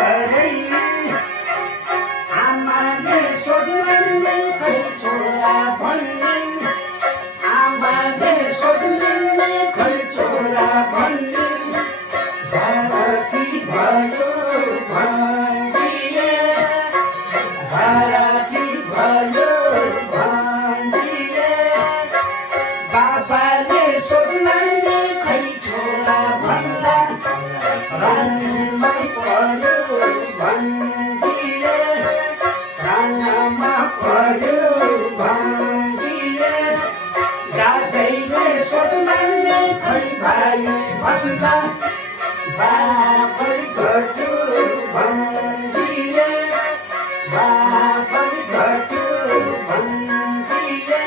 भरै आमाले सोध्लान् खै छोरा भन्ने आमाले सोध्लान् खै छोरा भन्ने भारती भयो भन्दिए भारती भयो भन्दिए बाबाले सोध्लान् खै छोरा भन्दा रानमा पर्यो भन्दिए रानमा पर्यो भन्दिए दाजैले सोध्लान् खै भाइ भन्दा बाबै घट्यो भन्दिए बाबै घट्यो भन्दिए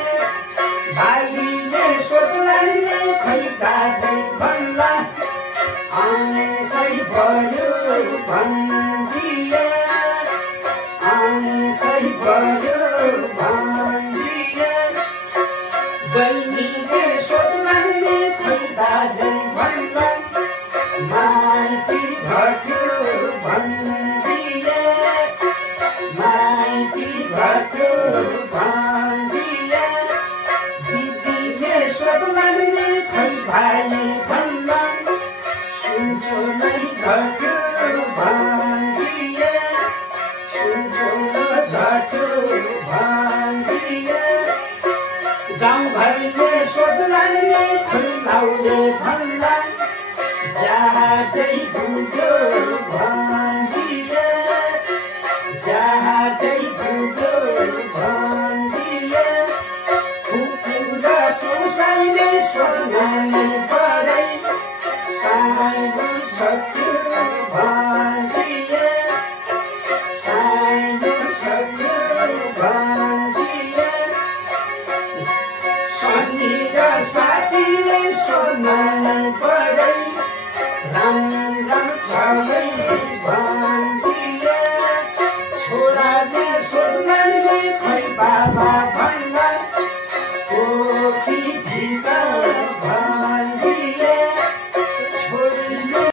भाइले सोध्लान् खै दाजै भन्दा आउँसै भयो भन्दिए आउँसै भयो भन्दिए बहिनीले सोध्लान् खै दाजै भन्दा माइती घट्यो भन्दिए माइती घट्यो भन्दिए दिदीले सोध्लान् खै भाइ भन्दा सुन्छो नै घट्यो भन्दिए सुन्छो घट्यो भन्दिए गाउँघरले सोध्लान् खै